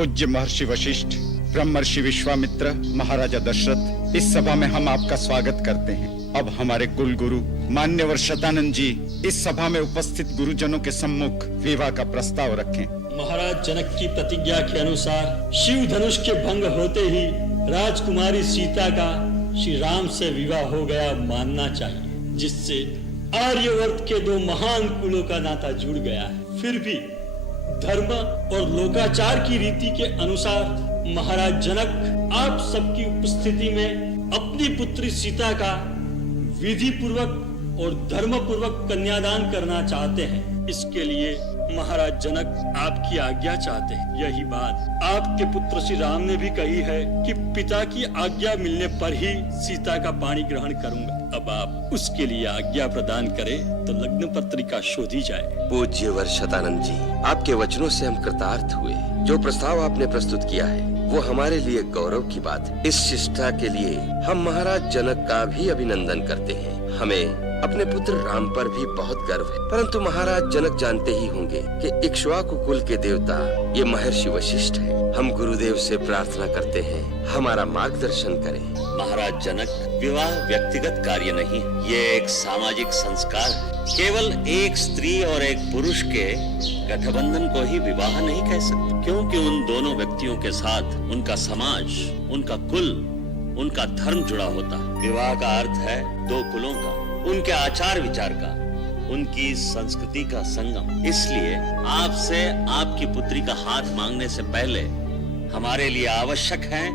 पूज्य महर्षि वशिष्ठ, ब्रह्मर्षि विश्वामित्र, महाराजा दशरथ, इस सभा में हम आपका स्वागत करते हैं। अब हमारे कुल गुरु मान्यवर शतानंद जी इस सभा में उपस्थित गुरुजनों के सम्मुख विवाह का प्रस्ताव रखें। महाराज जनक की प्रतिज्ञा के अनुसार शिव धनुष के भंग होते ही राजकुमारी सीता का श्री राम से विवाह हो गया मानना चाहिए, जिससे आर्यवर्त के दो महान कुलों का नाता जुड़ गया है। फिर भी धर्म और लोकाचार की रीति के अनुसार महाराज जनक आप सबकी उपस्थिति में अपनी पुत्री सीता का विधि पूर्वक और धर्म पूर्वक कन्यादान करना चाहते हैं। इसके लिए महाराज जनक आपकी आज्ञा चाहते हैं। यही बात आपके पुत्र श्री राम ने भी कही है कि पिता की आज्ञा मिलने पर ही सीता का पाणी ग्रहण करूंगा। अब आप उसके लिए आज्ञा प्रदान करें तो लग्न पत्रिका शोधी जाए। पूज्य वर शतानंद जी, आपके वचनों से हम कृतार्थ हुए। जो प्रस्ताव आपने प्रस्तुत किया है वो हमारे लिए गौरव की बात है। इस शिष्टा के लिए हम महाराज जनक का भी अभिनंदन करते हैं। हमें अपने पुत्र राम पर भी बहुत गर्व है, परंतु महाराज जनक जानते ही होंगे कि इक्ष्वाकु कुल के देवता ये महर्षि वशिष्ठ है। हम गुरुदेव से प्रार्थना करते हैं हमारा मार्गदर्शन करें। महाराज जनक, विवाह व्यक्तिगत कार्य नहीं, ये एक सामाजिक संस्कार है। केवल एक स्त्री और एक पुरुष के गठबंधन को ही विवाह नहीं कह सकते, क्योंकि उन दोनों व्यक्तियों के साथ उनका समाज, उनका कुल, उनका धर्म जुड़ा होता है। विवाह का अर्थ है दो कुलों का, उनके आचार विचार का, उनकी संस्कृति का संगम। इसलिए आपसे आपकी पुत्री का हाथ मांगने से पहले हमारे लिए आवश्यक है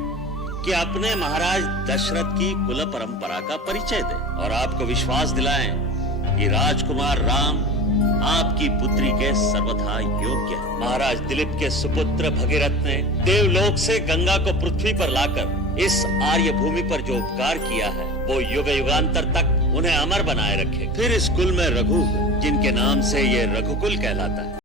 कि अपने महाराज दशरथ की कुल परंपरा का परिचय दें और आपको विश्वास दिलाएं कि राजकुमार राम आपकी पुत्री के सर्वथा योग्य है। महाराज दिलीप के सुपुत्र भगीरथ ने देवलोक से गंगा को पृथ्वी पर लाकर इस आर्य भूमि पर जो उपकार किया है वो युग युगांतर तक उन्हें अमर बनाए रखे। फिर इस कुल में रघु, जिनके नाम से ये रघुकुल कहलाता है।